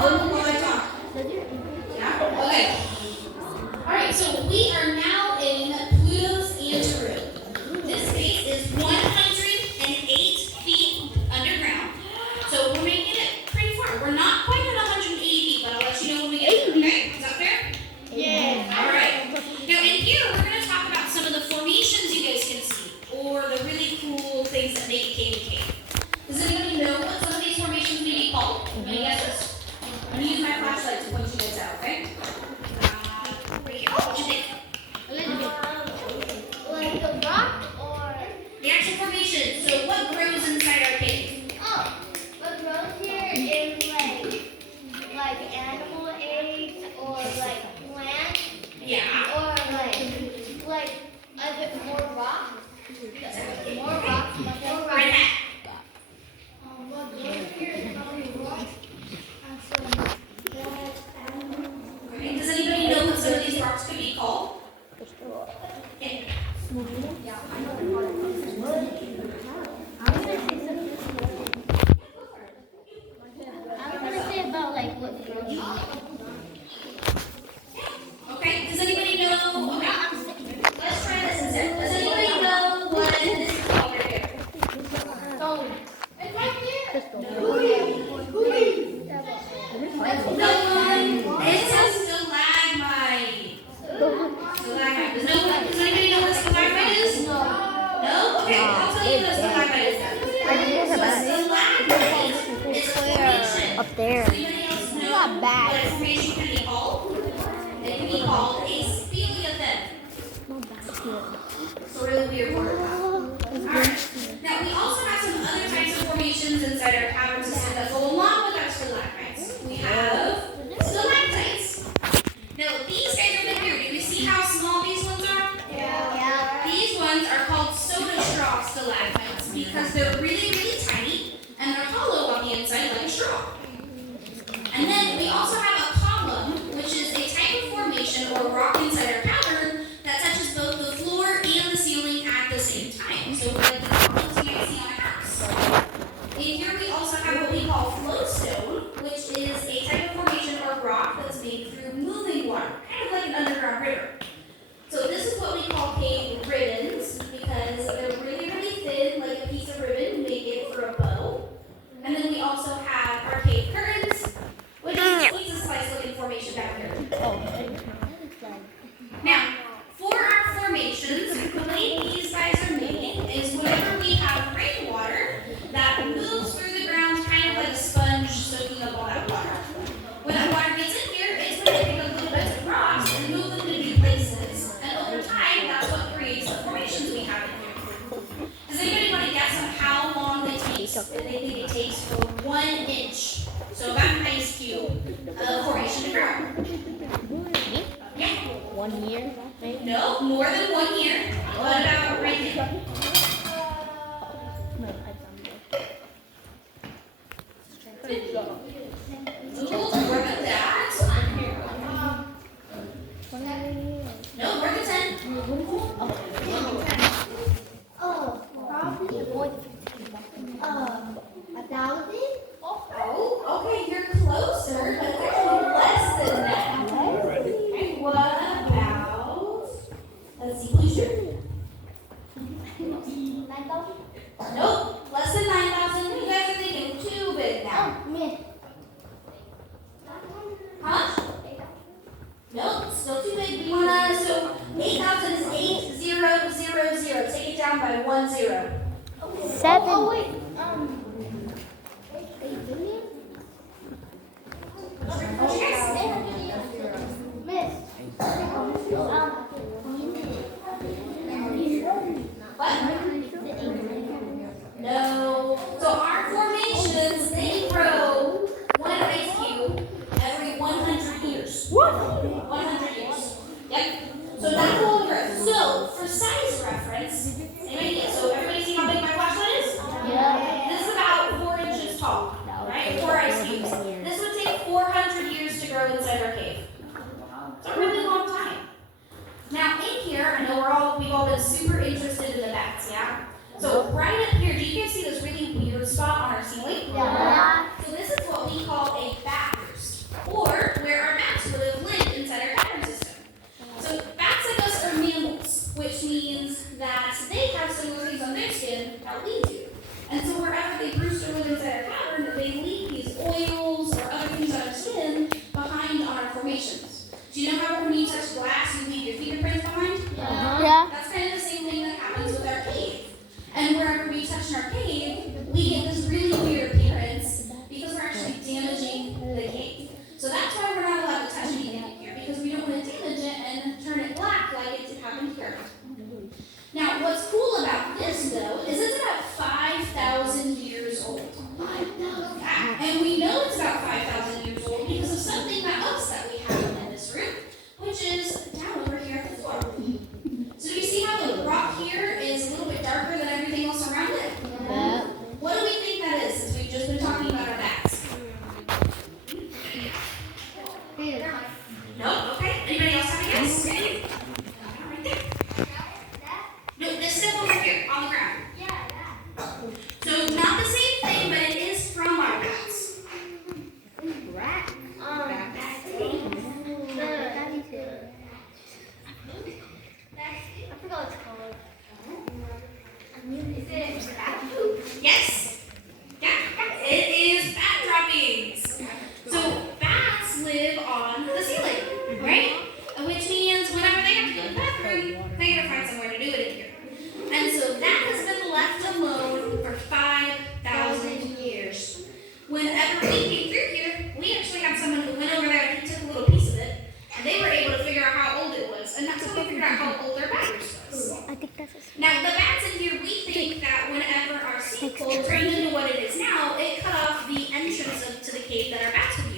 while I talk. Yeah? Okay. Alright, so we are now in Pluto's Antaru. This space is 108 feet underground. So we're making it pretty far. We're not quite at 180 feet, but I'll let you know when we get there, okay? Is that fair? Yeah. Alright. Now in here, we're going to talk about some of the formations you guys can see, or the really cool things that make a cave a cave. Does anybody know what some of these formations may be called? Any guesses? I'm going to use my flashlight to point you guys out, okay? Right here. What do you think? Like a rock or The actual formation. So what grows inside our cave? what grows here is like animal eggs or like plants Yeah. or like a bit more rocks. More rocks, more Red rocks. hat. What grows here is probably rocks and some Okay. Does anybody know what some of these rocks could be called? Okay. I'm gonna say about like what grows. Okay. Does anybody know? Okay. Let's try this instead. Does anybody know what this is called right here? Stone. It's right here. No one. It's a stalagmite. Stalagmite. Does anybody know what a stalagmite is? No? Okay. I'll tell you what a stalagmite is then. So a stalagmite is a formation. Up there. Does anybody else know Not bad. what a formation can be called? It can be called a speleothem. It's a really weird word. Alright. Now we also have some other types of formations inside our cavern system that go along with our stalagmites. We have stalactites. Now these guys are a bit weird. Do you see how small these ones are? Yeah. These ones are called soda straw stalagmites because they're really, really tiny and they're hollow on the inside like a straw. And then we also have a column, which is a type of formation or rock inside our cavern that touches both the floor and the ceiling at the same time. So like the columns you might see on a house. In here we also have what we call flowstone, which is a type of formation or rock that's made through moving water, kind of like an underground river. So this is what we call cave ribbons because they're really, really thin, like a piece of ribbon. We make it for a bow. And then we also have our cave curtains, which is a pizza slice looking formation back here. Now, for our formations, the way these guys are made is whenever we have rainwater that moves through the ground kind of like a sponge soaking up all that water. When that water gets in here, it's going to pick up little bits of rocks and move them to new places. And over time, that's what creates the formations we have in here. Does anybody want to guess on how long they take? They think it takes for 1 inch. So about an ice cube formation to grow. Yeah. 1 year, maybe? No, more than 1 year. What about right here? Ooh, more than that. No, more than 10. Probably more than 1,000. Oh, okay, you're closer, but it's actually less than that. And what about, let's see, blue shirt. 9,000. Nope, less than 9,000. You guys are thinking too big now. Huh? Nope, still too big. We wanna, so 8,000 is 8,000. Take it down by 1 0. 7. Oh, wait. 8 billion? What'd you guys say? Miss. What? No. So our formations, they grow 1 ice cube every 100 years. What? 100 years. Yep. So that's all growth. So for size reference, same idea. So everybody see how big my flashlight is? Yeah. cave that our bats would